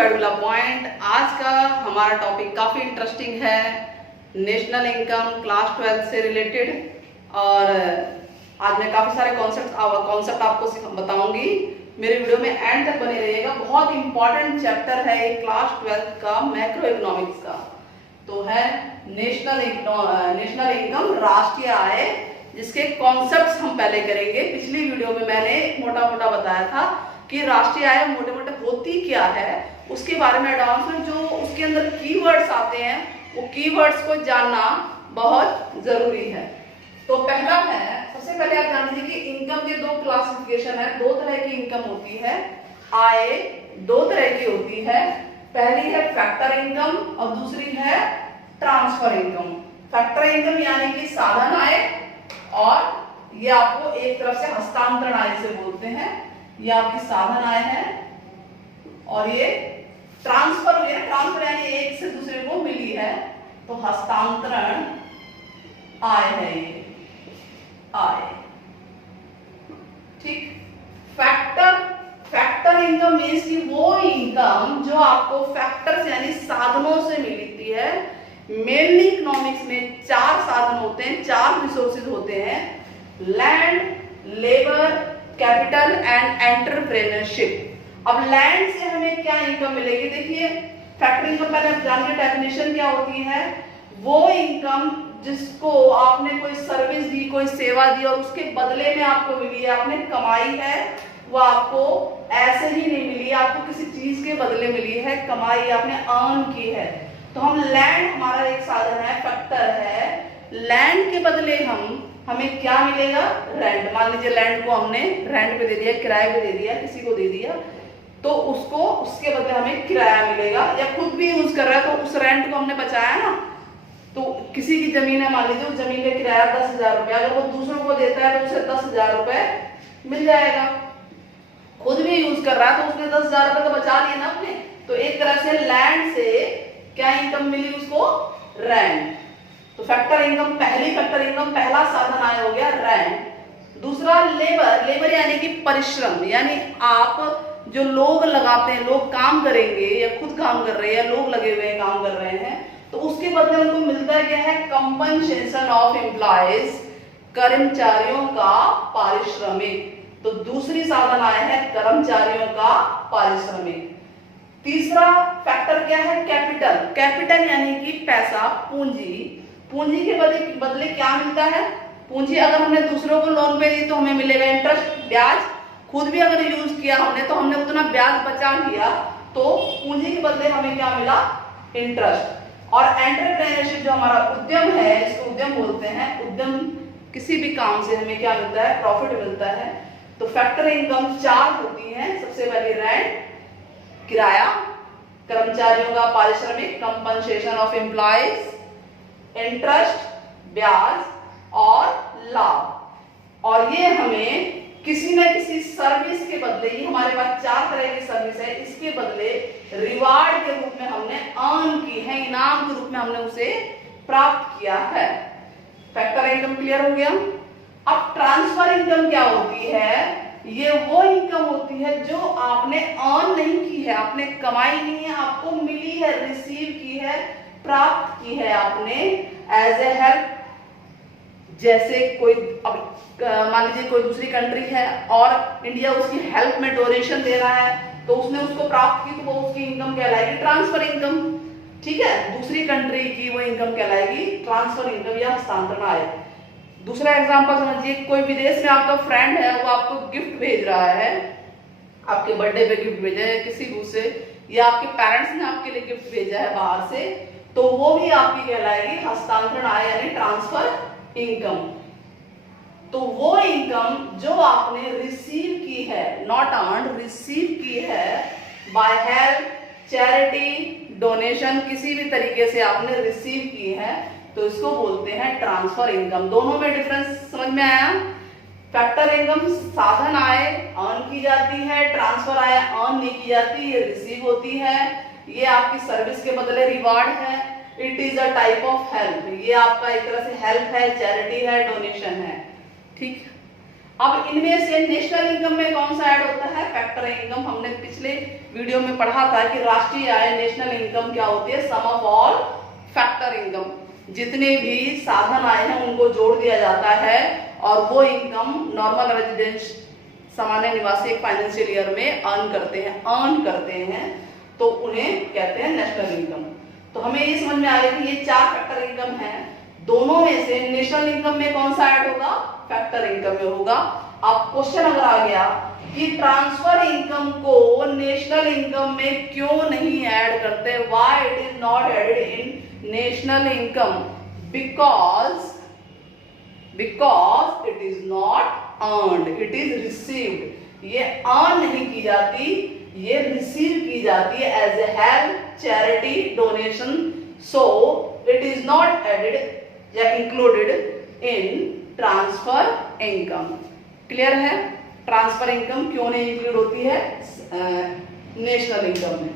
Eight गुला point. आज का हमारा टॉपिक काफ़ी इंटरेस्टिंग है, नेशनल इनकम क्लास 12 से रिलेटेड। और आज मैं काफ़ी सारे कॉन्सेप्ट आपको बताऊंगी। मेरे वीडियो में एंड तक बने रहिएगा। बहुत इंपॉर्टेंट चैप्टर है ये क्लास 12 का, मैक्रो इकोनॉमिक्स का। तो है नेशनल इनकम, राष्ट्रीय आय, जिसके कॉन्सेप्ट्स हम पहले करेंगे। पिछली वीडियो में मैंने मोटा मोटा बताया था कि राष्ट्रीय आय मोटे मोटे होती क्या है, उसके बारे में एडवांस में जो उसके अंदर कीवर्ड्स आते हैं, वो कीवर्ड्स को जानना बहुत जरूरी है। तो पहला है, सबसे पहले आप जान लीजिए कि इनकम के दो क्लासिफिकेशन है। दो तरह की इनकम होती है, आय दो तरह की होती है। पहली है फैक्टर इनकम और दूसरी है ट्रांसफर इनकम। फैक्टर इनकम यानी कि साधन आय, और ये आपको एक तरफ से हस्तांतरण आय से बोलते हैं, ये आपकी साधन आय है। और ये ट्रांसफर हुई है, ट्रांसफर यानी एक से दूसरे को मिली है, तो हस्तांतरण आय है ये आय। ठीक। फैक्टर इनकम मीन्स कि वो इनकम जो आपको फैक्टर्स यानी साधनों से मिलती है। मेनली इकोनॉमिक्स में चार साधन होते हैं, चार रिसोर्सेज होते हैं: land, labour, capital and entrepreneurship. अब लैंड से हमें क्या इनकम मिलेगी? देखिए, फैक्टर इनकम पहले आप जानिए डेफिनेशन क्या होती है। वो इनकम जिसको आपने कोई सर्विस दी, कोई सेवा दी और उसके बदले में आपको मिली है, आपने कमाई है, वो आपको ऐसे ही नहीं मिली, आपको किसी चीज के बदले मिली है, कमाई आपने अर्न की है। तो हम लैंड, हमारा एक साधन है, फैक्टर है। लैंड के बदले हमें क्या मिलेगा? रेंट। मान लीजिए लैंड को हमने रेंट पे दे दिया, किराए पे दे दिया, किसी को दे दिया, तो उसको उसके बदले हमें किराया मिलेगा। या खुद भी यूज कर रहा है तो उस रेंट को हमने बचाया ना। तो किसी की जमीन है, मान लीजिए उस जमीन का किराया 10,000 रुपया, अगर वो दूसरों को देता है तो उसे 10,000 रुपए मिल जाएगा। खुद भी यूज कर रहा है तो उसने 10,000 रुपए तो बचा लिए ना अपने। तो एक तरह से लैंड से क्या इनकम मिली उसको? रेंट। तो फैक्टर इनकम, पहली फैक्टर इनकम, पहला साधन आय हो गया रेंट। दूसरा लेबर। लेबर यानी कि परिश्रम, यानी आप जो लोग लगाते हैं, लोग काम करेंगे या खुद काम कर रहे हैं या लोग लगे हुए हैं काम कर रहे हैं, तो उसके बदले उनको मिलता क्या है? कंपनसेशन ऑफ एम्प्लॉयज, कर्मचारियों का पारिश्रमिक। तो दूसरी साधन आय है कर्मचारियों का पारिश्रमिक। तीसरा फैक्टर क्या है? कैपिटल। कैपिटल यानी कि पैसा, पूंजी। पूंजी के बदले क्या मिलता है? पूंजी अगर हमने दूसरों को लोन पे दी तो हमें मिलेगा इंटरेस्ट, ब्याज। खुद भी अगर यूज किया हमने तो हमने उतना ब्याज बचा लिया, तो पूंजी के बदले हमें क्या मिला? इंटरेस्ट। और एंटरप्रेन्योरशिप जो हमारा उद्यम है, इसको उद्यम बोलते हैं। उद्यम, किसी भी काम से हमें क्या मिलता है? प्रॉफिट मिलता है। तो फैक्टर इनकम चार होती है। सबसे पहले रेंट, किराया, कर्मचारियों का पारिश्रमिक, कंपनसेशन ऑफ एम्प्लॉयज, इंटरेस्ट, ब्याज और लाभ। और ये हमें किसी न किसी सर्विस के बदले, ये हमारे पास चार तरह की सर्विस है, इसके बदले रिवार्ड के रूप में हमने अर्न की है, इनाम के रूप में हमने उसे प्राप्त किया है। फैक्टर इनकम क्लियर हो गया। अब ट्रांसफर इनकम क्या होती है? ये वो इनकम होती है जो आपने अर्न नहीं की है, आपने कमाई नहीं है, आपको मिली है, रिसीव की है, प्राप्त की है आपने एज ए हेल्प। जैसे कोई, अब मान लीजिए कोई दूसरी कंट्री है और इंडिया उसकी हेल्प में डोनेशन दे रहा है, तो उसने उसको प्राप्त की, तो वो उसकी इनकम कहलाएगी ट्रांसफर इनकम। ठीक है, दूसरी कंट्री की वो इनकम कहलाएगी ट्रांसफर इनकम या हस्तांतरण आय। दूसरा एग्जांपल समझिए, कोई विदेश में आपका फ्रेंड है, वो आपको गिफ्ट भेज रहा है, आपके बर्थडे पे गिफ्ट भेजा है किसी को से, या आपके पेरेंट्स ने आपके लिए गिफ्ट भेजा है बाहर से, तो वो भी आपकी कहलाएगी हस्तांतरण आय यानी ट्रांसफर इनकम। तो वो इनकम जो आपने रिसीव की है, नॉट अर्न, रिसीव की है बाय हेल्प, चैरिटी, डोनेशन, किसी भी तरीके से आपने रिसीव की है, तो इसको बोलते हैं ट्रांसफर इनकम। दोनों में डिफरेंस समझ में आया? फैक्टर इनकम साधन आय अर्न की जाती है, ट्रांसफर आय अर्न नहीं की जाती, ये रिसीव होती है, ये आपकी सर्विस के बदले रिवार्ड है। It is a type of help, ये आपका एक तरह से हेल्प है, चैरिटी है, डोनेशन है। ठीक। अब इनमें से नेशनल इनकम में कौन सा ऐड होता है? Factor income. हमने पिछले वीडियो में पढ़ा था कि राष्ट्रीय आय नेशनल इनकम क्या होती है, सम ऑफ ऑल फैक्टर इनकम। जितने भी साधन आए हैं उनको जोड़ दिया जाता है और वो इनकम नॉर्मल रेजिडेंस सामान्य निवासी एक फाइनेंशियल ईयर में अर्न करते हैं तो उन्हें कहते हैं नेशनल इनकम। तो हमें ये समझ में आ रहा है कि ये 4 फैक्टर इनकम है, दोनों में से नेशनल इनकम में कौन सा ऐड होगा, फैक्टर इनकम में होगा। अब क्वेश्चन अगर आ गया कि ट्रांसफर इनकम को नेशनल इनकम में क्यों नहीं ऐड करते, why it is not added in national income, because it is not earned, it is received. ये अर्न नहीं की जाती, ये रिसीव की जाती है as a help, charity, donation, so it is not added या included in transfer income. Clear है? ट्रांसफर इनकम क्यों नहीं इंक्लूड होती है नेशनल इनकम में।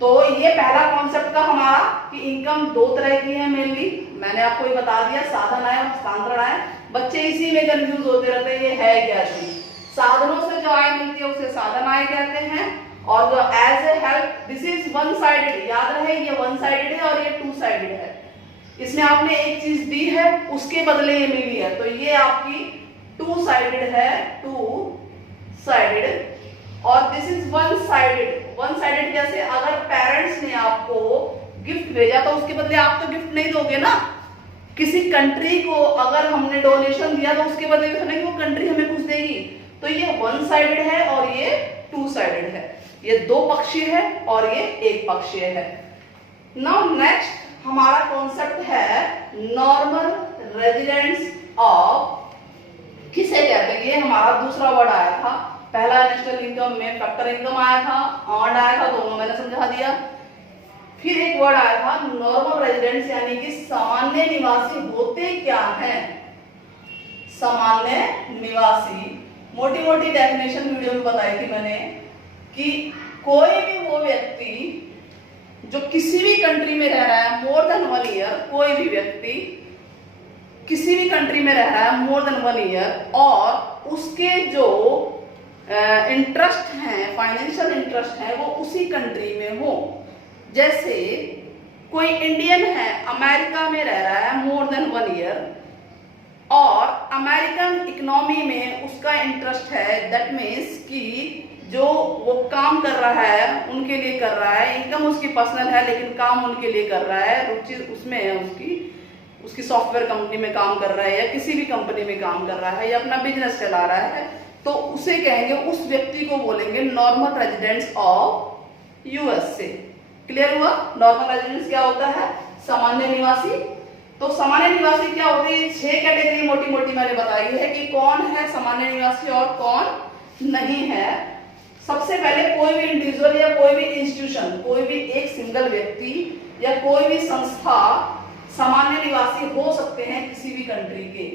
तो ये पहला कॉन्सेप्ट था हमारा कि इनकम 2 तरह की है मेनली। मैंने आपको ये बता दिया, साधन आय और हस्तांतरण आय। बच्चे इसी में कंफ्यूज होते रहते हैं, ये है क्या चीज। साधनों से जो आय मिलती है उसे साधन आय कहते हैं, और जो as a help, this is one sided. याद रहे ये वन साइडेड है और ये 2 साइडेड है। इसमें आपने एक चीज दी है, उसके बदले ये मिली है, तो ये आपकी 2 साइडेड है, 2 साइडेड। और this is one sided. One sided कैसे? अगर पेरेंट्स ने आपको गिफ्ट भेजा तो उसके बदले आप तो गिफ्ट नहीं दोगे ना। किसी कंट्री को अगर हमने डोनेशन दिया तो उसके बदले तो नहीं वो कंट्री हमें कुछ देगी। तो ये वन साइडेड है और ये 2 साइडेड है। ये 2 पक्षीय है और ये 1 पक्षीय है। नाउ नेक्स्ट हमारा कॉन्सेप्ट है नॉर्मल रेजिडेंस ऑफ, किसे कहते हैं? ये हमारा दूसरा वर्ड आया था। पहला नेशनल इनकम में फैक्टर इनकम आया था, अर्न आया था, दोनों मैंने समझा दिया। फिर एक वर्ड आया था नॉर्मल रेजिडेंट्स, यानी कि सामान्य निवासी होते क्या हैं। सामान्य निवासी, मोटी मोटी डेफिनेशन वीडियो में बताई थी मैंने कि कोई भी वो व्यक्ति जो किसी भी कंट्री में रह रहा है मोर देन 1 ईयर, कोई भी व्यक्ति किसी भी कंट्री में रह रहा है मोर देन 1 ईयर और उसके जो इंटरेस्ट हैं, फाइनेंशियल इंटरेस्ट है, वो उसी कंट्री में हो। जैसे कोई इंडियन है, अमेरिका में रह रहा है मोर देन 1 ईयर और अमेरिकन इकोनॉमी में उसका इंटरेस्ट है, दैट मीन्स कि जो वो काम कर रहा है उनके लिए कर रहा है, इनकम उसकी पर्सनल है लेकिन काम उनके लिए कर रहा है, रुचि उसमें है, उसकी सॉफ्टवेयर कंपनी में काम कर रहा है या किसी भी कंपनी में काम कर रहा है या अपना बिजनेस चला रहा है, तो उसे कहेंगे, उस व्यक्ति को बोलेंगे normal residents of USA. Clear हुआ? नॉर्मल रेजिडेंट्स क्या होता है? सामान्य निवासी। तो सामान्य निवासी क्या होते हैं? 6 कैटेगरी मोटी मोटी मैंने बताई है कि कौन है सामान्य निवासी और कौन नहीं है। सबसे पहले कोई भी इंडिविजुअल या कोई भी इंस्टीट्यूशन, कोई भी एक सिंगल व्यक्ति या कोई भी संस्था सामान्य निवासी हो सकते हैं किसी भी कंट्री के,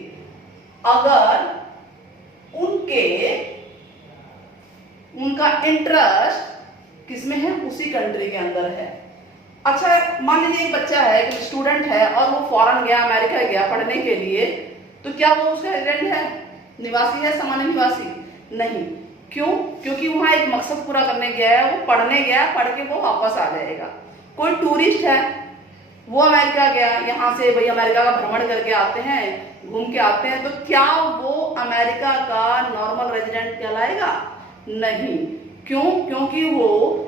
अगर उनका इंटरेस्ट किसमें है? उसी कंट्री के अंदर है। अच्छा, मान लीजिए एक बच्चा है, एक स्टूडेंट है और वो फॉरेन गया, अमेरिका गया पढ़ने के लिए, तो क्या वो उसका रेजिडेंट है, निवासी है, सामान्य निवासी? नहीं। क्यों? क्योंकि वहां एक मकसद पूरा करने गया है, वो पढ़ने गया, पढ़ के वो वापस आ जाएगा। कोई टूरिस्ट है, वो अमेरिका गया, यहाँ से भाई अमेरिका का भ्रमण करके आते हैं, घूम के आते हैं, तो क्या वो अमेरिका का नॉर्मल रेजिडेंट कहलाएगा? नहीं। क्यों? क्योंकि वो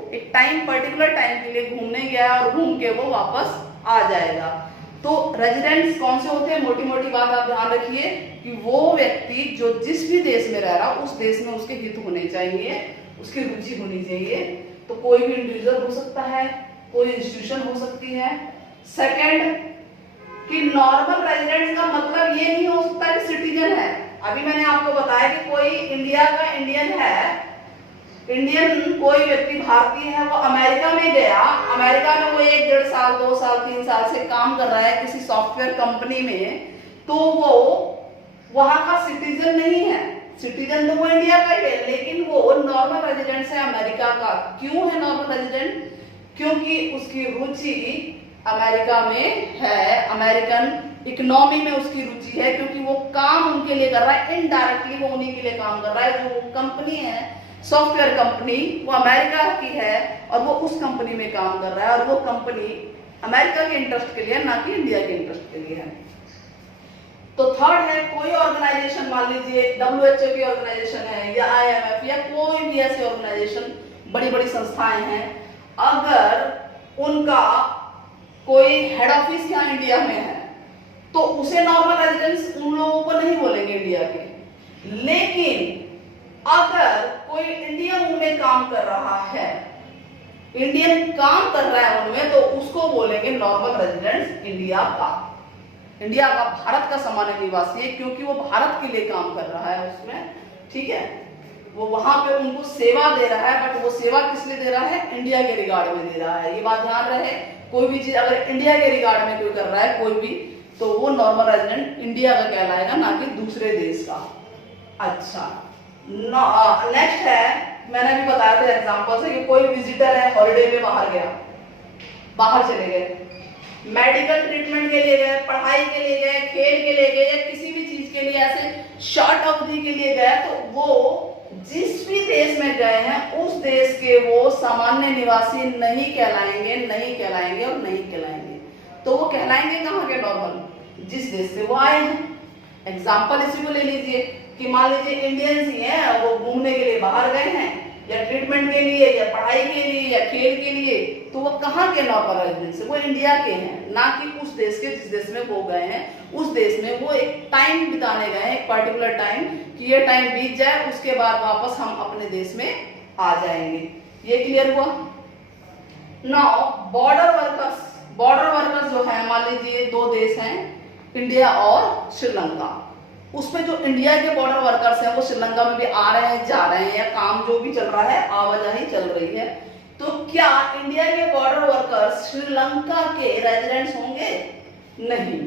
एक पर्टिकुलर टाइम के लिए घूमने गया और घूम के वो वापस आ जाएगा। तो रेजिडेंट्स कौन से होते हैं? मोटी मोटी बात आप ध्यान रखिए कि वो व्यक्ति जो जिस भी देश में रह रहा उस देश में उसके हित होने चाहिए, उसकी रुचि होनी चाहिए। तो कोई भी इंडिविजुअल हो सकता है, कोई इंस्टीट्यूशन हो सकती है। सेकंड कि नॉर्मल रेजिडेंट्स का मतलब ये नहीं हो सकता कि सिटीजन है। अभी मैंने आपको बताया कि कोई इंडिया का इंडियन है, इंडियन कोई व्यक्ति भारतीय है, वो अमेरिका में गया, अमेरिका में वो 1 डेढ़ साल 2 साल 3 साल से काम कर रहा है किसी सॉफ्टवेयर कंपनी में, तो वो वहां का सिटीजन नहीं है। सिटीजन तो वो इंडिया का ही है, लेकिन वो नॉर्मल रेजिडेंट है अमेरिका का। क्यों है नॉर्मल रेजिडेंट? क्योंकि उसकी रुचि अमेरिका में है, अमेरिकन इकोनॉमी में उसकी रुचि है, क्योंकि वो काम उनके लिए कर रहा है, इनडायरेक्टली वो उन्हीं के लिए काम कर रहा है। जो कंपनी है सॉफ्टवेयर कंपनी वो अमेरिका की है और वो उस कंपनी में काम कर रहा है, और वो कंपनी अमेरिका के इंटरेस्ट के लिए, ना कि इंडिया के इंटरेस्ट के लिए है। तो थर्ड है, कोई ऑर्गेनाइजेशन, मान लीजिए WHO की ऑर्गेनाइजेशन है या IMF या कोई भी ऐसी ऑर्गेनाइजेशन, बड़ी बड़ी संस्थाएं हैं, अगर उनका कोई हेड ऑफिस यहाँ इंडिया में है तो उसे नॉर्मल रेजिडेंस उन लोगों को नहीं बोलेंगे इंडिया के। लेकिन अगर कोई इंडियन उनमें काम कर रहा है, इंडियन काम कर रहा है उनमें, तो उसको बोलेंगे नॉर्मल रेजिडेंट्स इंडिया का। इंडिया का, भारत का सामान्य निवासी है, क्योंकि वो भारत के लिए काम कर रहा है उसमें, ठीक है। वो वहां पे उनको सेवा दे रहा है, बट वो सेवा किस लिए दे रहा है? इंडिया के रिगार्ड में दे रहा है। ये बात ध्यान रहे, कोई भी चीज अगर इंडिया के रिगार्ड में कोई कर रहा है कोई भी, तो वो नॉर्मल रेजिडेंट इंडिया का कहलाएगा, ना कि दूसरे देश का। अच्छा, नेक्स्ट है, मैंने भी बताया था एग्जांपल से कि कोई विजिटर है, हॉलिडे में बाहर गया, बाहर चले गए, मेडिकल ट्रीटमेंट के लिए गए, पढ़ाई के लिए गए, खेल के लिए गए, या किसी भी चीज के लिए ऐसे शॉर्ट अवधि के लिए गए, तो वो जिस भी देश में गए हैं उस देश के वो सामान्य निवासी नहीं कहलाएंगे, नहीं कहलाएंगे और नहीं कहलाएंगे। तो वो कहलाएंगे कहाँ के? नॉर्मल, जिस देश से वो आए हैं। एग्जाम्पल इसी को ले लीजिए कि मान लीजिए इंडियंस ही हैं, वो घूमने के लिए बाहर गए हैं, या ट्रीटमेंट के लिए, या पढ़ाई के लिए, या खेल के लिए, तो वो कहाँ के नॉर्मल रेजिडेंट्स है? वो इंडिया के हैं, ना कि उस देश के जिस देश में वो गए हैं। उस देश में वो एक टाइम बिताने गए हैं, एक पर्टिकुलर टाइम, कि ये टाइम बीत जाए, उसके बाद वापस हम अपने देश में आ जाएंगे। ये क्लियर हुआ? Now border workers, border workers जो है, मान लीजिए दो देश हैं, इंडिया और श्रीलंका, उसमें जो इंडिया के बॉर्डर वर्कर्स हैं वो श्रीलंका में भी आ रहे हैं, जा रहे हैं, या काम जो भी चल रहा है, आवाजाही चल रही है, तो क्या इंडिया के बॉर्डर वर्कर्स श्रीलंका के रेजिडेंट्स होंगे? नहीं।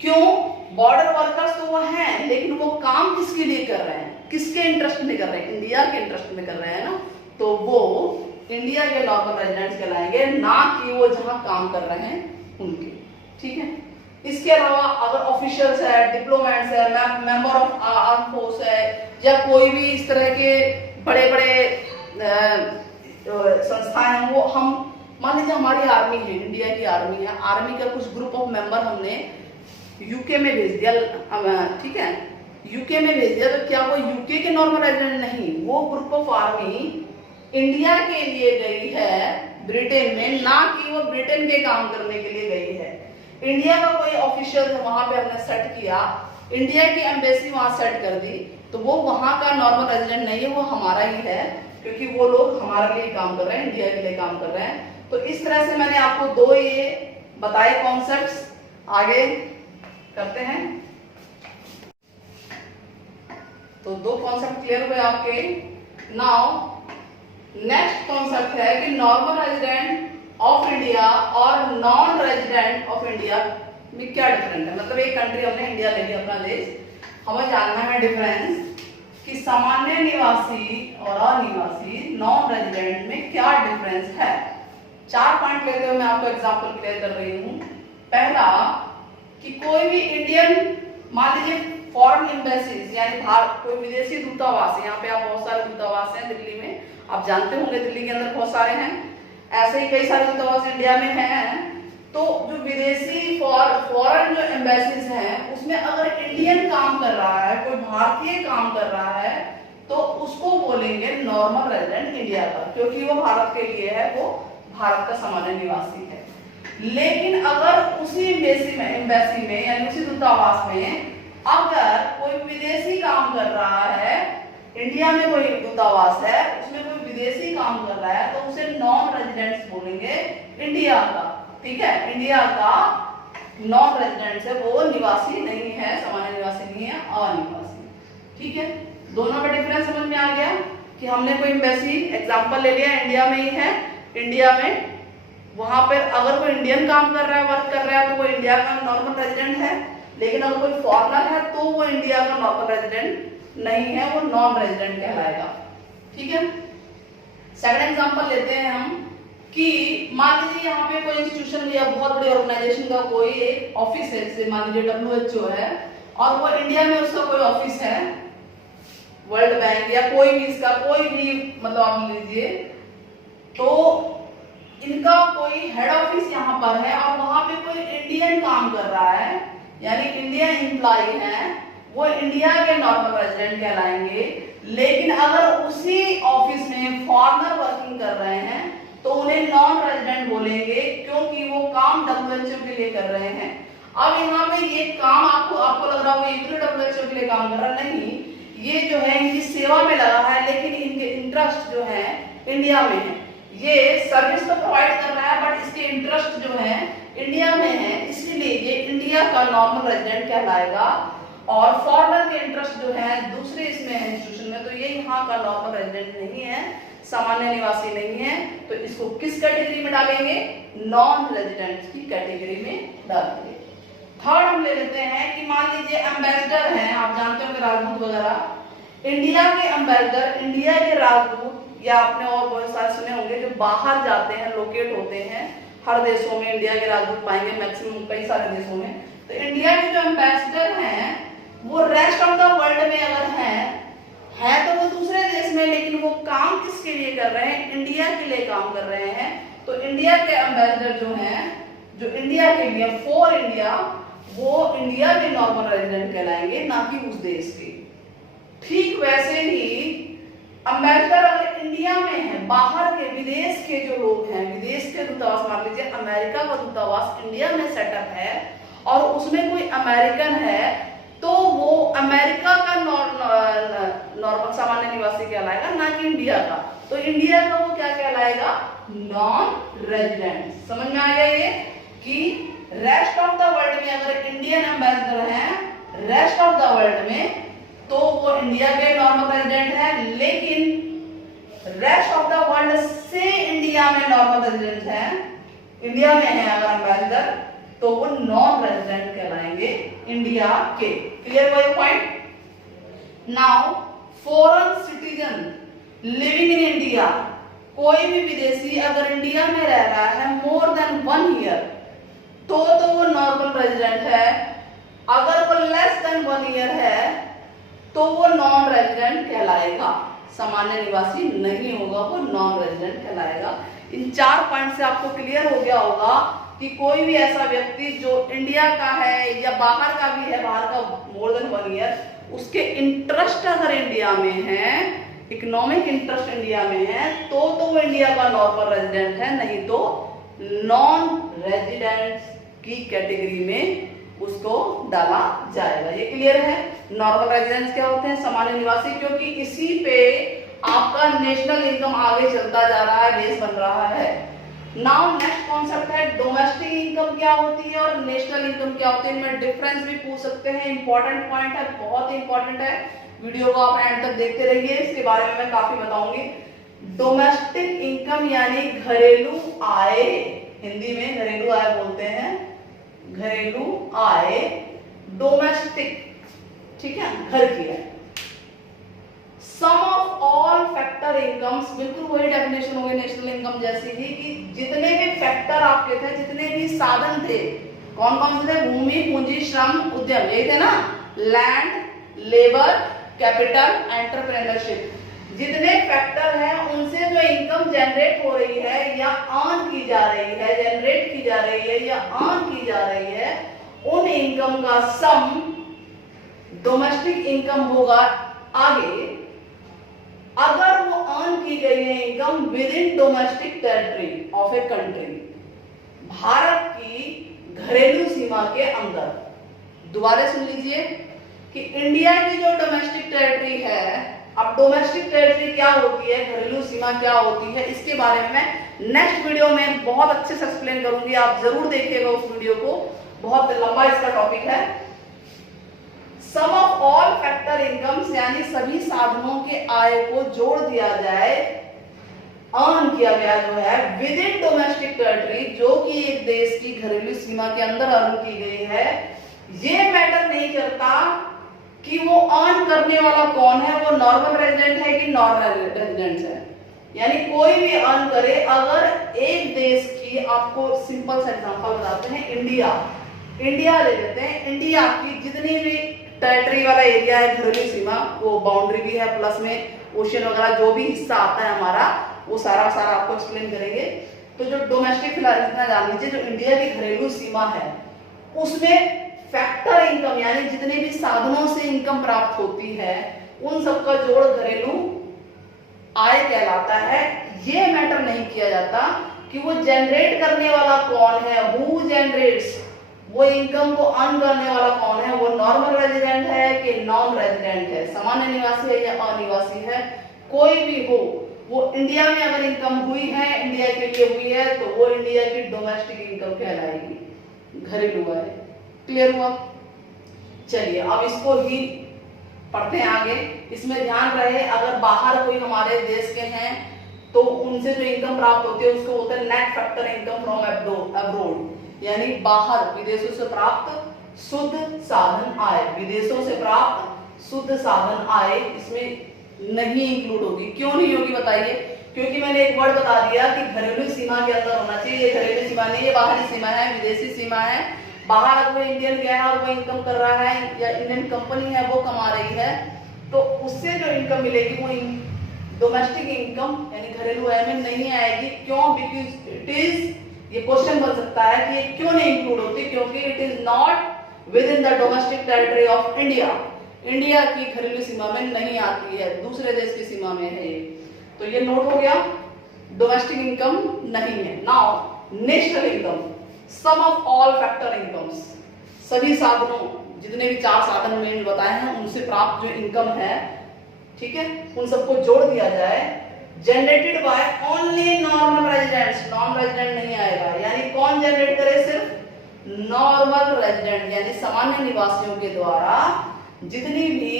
क्यों? बॉर्डर वर्कर्स तो वो हैं, लेकिन वो काम किसके लिए कर रहे हैं? किसके इंटरेस्ट में कर रहे हैं? इंडिया के इंटरेस्ट में कर रहे हैं ना, तो वो इंडिया के नॉर्मल रेजिडेंट्स कहलाएंगे, ना कि वो जहां काम कर रहे हैं उनके। ठीक है। इसके अलावा अगर ऑफिशियल्स है, डिप्लोमेट्स है, मेंबर ऑफ आर्म फोर्स है, या कोई भी इस तरह के बड़े बड़े संस्थाएं हैं, वो हम मान लीजिए हमारी आर्मी है, इंडिया की आर्मी है, आर्मी का कुछ ग्रुप ऑफ मेंबर हमने यूके में भेज दिया, ठीक है, यूके में भेज दिया, तो क्या वो यूके के नॉर्मल रेजिडेंट नहीं? वो ग्रुप ऑफ आर्मी इंडिया के लिए गई है ब्रिटेन में, ना कि वो ब्रिटेन के काम करने के लिए गई है। इंडिया का कोई ऑफिशियल वहां पे हमने सेट किया, इंडिया की एम्बेसी वहां सेट कर दी, तो वो वहां का नॉर्मल रेजिडेंट नहीं है, वो हमारा ही है, क्योंकि वो लोग हमारे लिए काम कर रहे हैं, इंडिया के लिए काम कर रहे हैं। तो इस तरह से मैंने आपको दो ये बताए कॉन्सेप्ट्स, आगे करते हैं। तो दो कॉन्सेप्ट क्लियर हुए आपके। नाउ नेक्स्ट कॉन्सेप्ट है कि नॉर्मल रेजिडेंट ऑफ इंडिया और नॉन रेजिडेंट ऑफ इंडिया में क्या डिफरेंस है। मतलब एक कंट्री हमने इंडिया ले लिया, अपना देश, हमें जानना है डिफरेंस कि सामान्य निवासी और अनिवासी नॉन रेजिडेंट में क्या डिफरेंस है। 4 पॉइंट लेते हुए मैं आपको एग्जांपल क्लियर कर रही हूँ। पहला कि कोई भी इंडियन, मान लीजिए फॉरेन एम्बेसीज, यानी भारत कोई विदेशी दूतावास, यहाँ पे आप बहुत सारे दूतावास हैं दिल्ली में, आप जानते होंगे दिल्ली के अंदर बहुत सारे हैं, ऐसे ही कई सारे दूतावास इंडिया में हैं। तो जो विदेशी फॉरेन जो एम्बेसीज हैं, उसमें अगर इंडियन काम कर रहा है, कोई भारतीय काम कर रहा है, तो उसको बोलेंगे नॉर्मल रेजिडेंट इंडिया का, क्योंकि वो भारत के लिए है, वो भारत का सामान्य निवासी है। लेकिन अगर उसी एम्बेसी में यानी उसी दूतावास में अगर कोई विदेशी काम कर रहा है, इंडिया में कोई दूतावास है, उसमें कोई विदेशी काम कर रहा है, तो उसे नॉन रेजिडेंट्स बोलेंगे इंडिया का। ठीक है, इंडिया का नॉन रेजिडेंट्स है, वो निवासी नहीं है, सामान्य निवासी नहीं है, अनिवासी। ठीक है, दोनों का डिफरेंस समझ में आ गया कि हमने कोई एम्बेसी एग्जांपल ले लिया, इंडिया में ही है, इंडिया में वहां पर अगर कोई इंडियन काम कर रहा है, वर्क कर रहा है, तो वो इंडिया का नॉर्मल रेजिडेंट है। लेकिन अगर कोई फॉरेनर है तो वो इंडिया का नॉर्मल रेजिडेंट नहीं है, वो नॉन रेजिडेंट कहलाएगा। ठीक है, सेकंड एग्जांपल लेते हैं हम कि मान लीजिए यहाँ पे कोई इंस्टीट्यूशन या बहुत बड़ी ऑर्गेनाइजेशन का कोई एक ऑफिस है, जैसे मान लीजिए WHO है, और वो इंडिया में उसका कोई ऑफिस है, वर्ल्ड बैंक या कोई भी इसका कोई भी मतलब आप लीजिए, तो इनका कोई हेड ऑफिस यहाँ पर है और वहां पे कोई इंडियन काम कर रहा है, यानी इंडियन एम्प्लॉय है, वो इंडिया के नॉर्मल रेजिडेंट कहलाएंगे। लेकिन अगर उसी ऑफिस में फॉरेनर वर्किंग कर रहे हैं तो उन्हें नॉन रेजिडेंट बोलेंगे, क्योंकि वो काम WHO के लिए कर रहे हैं। अब यहाँ पे ये काम आपको लग रहा होगा ये WHO के लिए काम कर रहा है, नहीं, ये जो है इनकी सेवा में लगा है, लेकिन इनके इंटरेस्ट जो है इंडिया में है। ये सर्विस तो प्रोवाइड कर रहा है बट इसके इंटरेस्ट जो है इंडिया में है, इसलिए ये इंडिया का नॉर्मल रेजिडेंट कहलाएगा। और फॉरेनर के इंटरेस्ट जो है दूसरे इसमें इंस्टीट्यूशन में, तो ये यहाँ का नॉर्मल रेजिडेंट नहीं है, सामान्य निवासी नहीं है, तो इसको किस कैटेगरी में डालेंगे? नॉन रेजिडेंट्स की कैटेगरी में डालेंगे। थर्ड हम ले लेते हैं कि मान लीजिए एम्बेसडर हैं, आप जानते हो कि राजदूत वगैरह, इंडिया के एम्बेसडर, इंडिया के राजदूत, या आपने और बहुत सारे सुने होंगे जो बाहर जाते हैं, लोकेट होते हैं हर देशों में, इंडिया के राजदूत पाएंगे मैक्सिमम कई सारे देशों में। तो इंडिया के जो एम्बेसडर हैं वो रेस्ट ऑफ द वर्ल्ड में अगर है तो वो दूसरे देश में, लेकिन वो काम किसके लिए कर रहे हैं? इंडिया के लिए काम कर रहे हैं। तो इंडिया के एम्बेसडर जो हैं, जो इंडिया के लिए फॉर इंडिया, वो इंडिया के नॉर्मल रेजिडेंट कहलाएंगे, ना कि उस देश के। ठीक वैसे ही एम्बेसडर अगर इंडिया में है, बाहर के विदेश के जो लोग हैं, विदेश के दूतावास, मान लीजिए अमेरिका का दूतावास इंडिया में सेटअप है और उसमें कोई अमेरिकन है, तो वो अमेरिका का नॉर्मल सामान्य निवासी कहलाएगा, ना कि इंडिया का। तो इंडिया का वो क्या कहलाएगा? Non resident. समझ में आ गया ये कि रेस्ट ऑफ द वर्ल्ड में अगर इंडियन एम्बेसडर हैं रेस्ट ऑफ द वर्ल्ड में, तो वो इंडिया के नॉर्मल रेजिडेंट है, लेकिन रेस्ट ऑफ द वर्ल्ड से इंडिया में नॉर्मल रेजिडेंट है, इंडिया में है अगर एम्बेसडर, तो वो नॉन रेजिडेंट कहलाएंगे इंडिया के। क्लियर हुआ ये point? Now foreign citizen living in India, कोई भी विदेशी अगर इंडिया में रह रहा है मोर देन 1 ईयर, तो वो नॉर्मल रेजिडेंट है। अगर वो लेस देन 1 ईयर है तो वो नॉन रेजिडेंट कहलाएगा, सामान्य निवासी नहीं होगा, वो नॉन रेजिडेंट कहलाएगा। इन 4 पॉइंट से आपको क्लियर हो गया होगा कि कोई भी ऐसा व्यक्ति जो इंडिया का है या बाहर का भी है, बाहर का मोर देन 1 ईयर, उसके इंटरेस्ट अगर इंडिया में है, इकोनॉमिक इंटरेस्ट इंडिया में है, तो वो इंडिया का नॉर्मल रेजिडेंट है, नहीं तो नॉन रेजिडेंट्स की कैटेगरी में उसको डाला जाएगा। ये क्लियर है? नॉर्मल रेजिडेंट्स क्या होते हैं? सामान्य निवासी, क्योंकि इसी पे आपका नेशनल इनकम आगे चलता जा रहा है, बेस बन रहा है। नाउ नेक्स्ट कॉन्सेप्ट है डोमेस्टिक इनकम क्या होती है और नेशनल इनकम क्या होती है, इनमें डिफरेंस भी पूछ सकते हैं। इंपॉर्टेंट पॉइंट है, बहुत इंपॉर्टेंट है, वीडियो को आप एंड तक देखते रहिए, इसके बारे में मैं काफी बताऊंगी। डोमेस्टिक इनकम यानी घरेलू आय, हिंदी में घरेलू आय बोलते हैं, घरेलू आय, डोमेस्टिक, ठीक है, घर की है। सम ऑफ ऑल फैक्टर इनकम्स, बिल्कुल वही डेफिनेशन हो गई नेशनल इनकम जैसी ही, कि जितने भी फैक्टर आपके थे, जितने भी साधन थे, कौन कौन से थे? भूमि, पूंजी, श्रम, उद्यम, यही थे ना, लैंड, लेबर, कैपिटल, एंटरप्रेन्योरशिप, जितने फैक्टर हैं उनसे जो इनकम जनरेट हो रही है या अर्न की जा रही है, जनरेट की जा रही है या अर्न की जा रही है, उन इनकम का सम डोमेस्टिक इनकम होगा। आगे अगर वो अर्न की गई है income with in domestic territory of a country, Bharat की घरेलू सीमा के अंदर। दोबारा सुन लीजिए कि इंडिया की जो डोमेस्टिक टेरिटरी है, अब डोमेस्टिक टेरिटरी क्या होती है, घरेलू सीमा क्या होती है, इसके बारे में मैं नेक्स्ट वीडियो में बहुत अच्छे से एक्सप्लेन करूंगी, आप जरूर देखिएगा उस वीडियो को, बहुत लंबा इसका टॉपिक है। सम ऑफ ऑल फैक्टर इनकम्स यानी सभी साधनों के आय को जोड़ दिया जाए, अर्न किया गया जो है विद इन डोमेस्टिक टेरिटरी, जो कि एक देश की घरेलू सीमा के अंदर अर्न की गई है। ये मैटर नहीं करता कि वो अर्न करने वाला कौन है, वो नॉर्मल रेजिडेंट है कि नॉन रेजिडेंट है, यानी कोई भी अर्न करे। अगर एक देश की, आपको सिंपल सा एग्जांपल बताते हैं, इंडिया ले लेते हैं, इंडिया की जितनी भी टेरिटरी वाला एरिया है, घरेलू सीमा, वो बाउंड्री भी है, प्लस में ओशन वगैरह जो भी हिस्सा आता है हमारा वो सारा आपको एक्सप्लेन करेंगे। तो जो डोमेस्टिक, फिलहाल इतना जान लीजिए, जो इंडिया की घरेलू सीमा है उसमें फैक्टर इनकम यानी जितने भी साधनों से इनकम प्राप्त होती है उन सबका जोड़ घरेलू आय कहलाता है। ये मैटर नहीं किया जाता कि वो जनरेट करने वाला कौन है, हु जनरेट्स, वो इनकम को अर्न करने वाला कौन है, वो नॉर्मल रेजिडेंट है कि नॉन रेजिडेंट है, सामान्य निवासी है या अनिवासी है, कोई भी हो, वो इंडिया में अगर इनकम हुई है, इंडिया के लिए हुई है, तो वो इंडिया की डोमेस्टिक इनकम कहलाएगी, घरेलू आय। क्लियर हुआ? चलिए अब इसको ही पढ़ते हैं आगे। इसमें ध्यान रहे, अगर बाहर कोई हमारे देश के हैं तो उनसे जो इनकम प्राप्त होती है उसको बोलते हैं net factor income from abroad, यानी बाहर विदेशों से प्राप्त शुद्ध साधन आय। विदेशों से प्राप्त शुद्ध साधन आय इसमें नहीं इंक्लूड होगी। क्यों नहीं होगी बताइए? क्योंकि मैंने एक वर्ड बता दिया कि घरेलू सीमा के अंदर होना चाहिए। ये घरेलू सीमा नहीं, ये बाहरी सीमा है, विदेशी सीमा है। बाहर अगर कोई इंडियन गया है और वो इनकम कर रहा है या इंडियन कंपनी है वो कमा रही है, तो उससे जो इनकम मिलेगी वो डोमेस्टिक इनकम यानी घरेलू आय में नहीं आएगी। क्यों? बिकॉज इट इज, ये क्वेश्चन बन सकता है कि ये क्यों नहीं इंक्लूड होती, क्योंकि it is not with in the domestic territory of India. India की घरेलू सीमा में नहीं आती है, दूसरे देश की सीमा में है ये। तो ये नोट हो गया, डोमेस्टिक इनकम नहीं है। Now national income, sum of all factor incomes, सभी साधनों, जितने भी 4 साधन मैंने बताए हैं उनसे प्राप्त जो इनकम है, ठीक है, उन सबको जोड़ दिया जाए। Generated by only normal residents, non resident नहीं आएगा, यानी कौन जनरेट करे? सिर्फ नॉर्मल रेजिडेंट यानी सामान्य निवासियों के द्वारा जितनी भी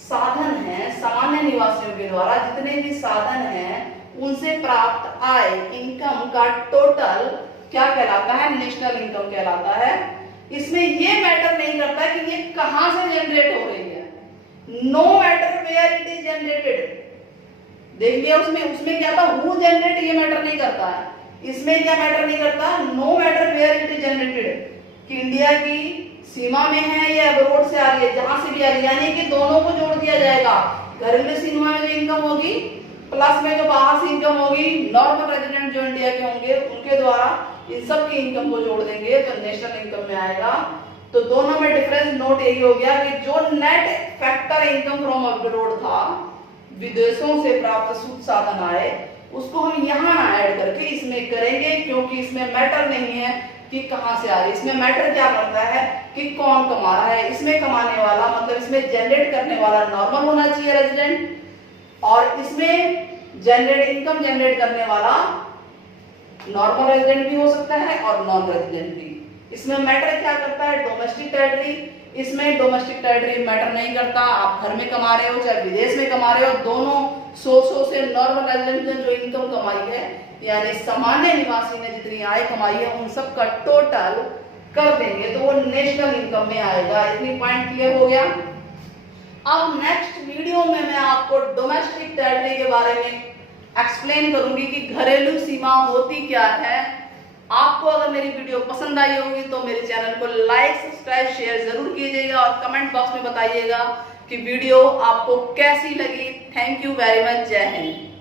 साधन है, सामान्य निवासियों के द्वारा जितने भी साधन हैं उनसे प्राप्त आय, इनकम का टोटल क्या कहलाता है? नेशनल इनकम कहलाता है। इसमें ये मैटर नहीं करता कि ये कहां से जनरेट हो रही है, no matter where it is generated. देख लिया उसमें क्या था? हु जनरेट, ये मैटर नहीं करता है। इसमें क्या मैटर नहीं करता? No matter where it is generated, कि इंडिया की सीमा में है या अब्रोड से आ रही है, जहां से भी आ रही है, यानी कि दोनों को जोड़ दिया जाएगा। घरेलू सीमा में जो इनकम होगी प्लस में जो बाहर से इनकम होगी, नॉर्मल रेजिडेंट जो इंडिया के होंगे उनके द्वारा इन सब की इनकम को जोड़ देंगे तो नेशनल इनकम में आएगा। तो दोनों में डिफरेंस नोट यही हो गया कि जो net factor income from abroad था, विदेशों से प्राप्त शुद्ध साधन आए, उसको हम यहाँ ऐड करके इसमें करेंगे, क्योंकि इसमें मैटर नहीं है कि कहां से आ रही है। इसमें मैटर क्या करता है कि कौन कमा रहा है। इसमें कमाने वाला मतलब इसमें जनरेट करने वाला नॉर्मल होना चाहिए रेजिडेंट, और इसमें इनकम जनरेट करने वाला नॉर्मल रेजिडेंट भी हो सकता है और नॉन रेजिडेंट भी। इसमें मैटर क्या करता है? Domestic territory. इसमें डोमेस्टिक टेरिटरी मैटर नहीं करता, आप घर में कमा रहे हो चाहे विदेश में कमा रहे हो, दोनों सोर्सों से नॉर्मल रेजिडेंट ने जो इनकम कमाई है यानी सामान्य निवासी ने जितनी आय कमाई है उन सब का टोटल कर देंगे तो वो नेशनल इनकम में आएगा। इतनी पॉइंट क्लियर हो गया। अब नेक्स्ट वीडियो में मैं आपको डोमेस्टिक टेरिटरी के बारे में एक्सप्लेन करूंगी कि घरेलू सीमा होती क्या है। आपको अगर मेरी वीडियो पसंद आई होगी तो मेरे चैनल को लाइक, सब्सक्राइब, शेयर जरूर कीजिएगा और कमेंट बॉक्स में बताइएगा कि वीडियो आपको कैसी लगी। Thank you very much. जय हिंद।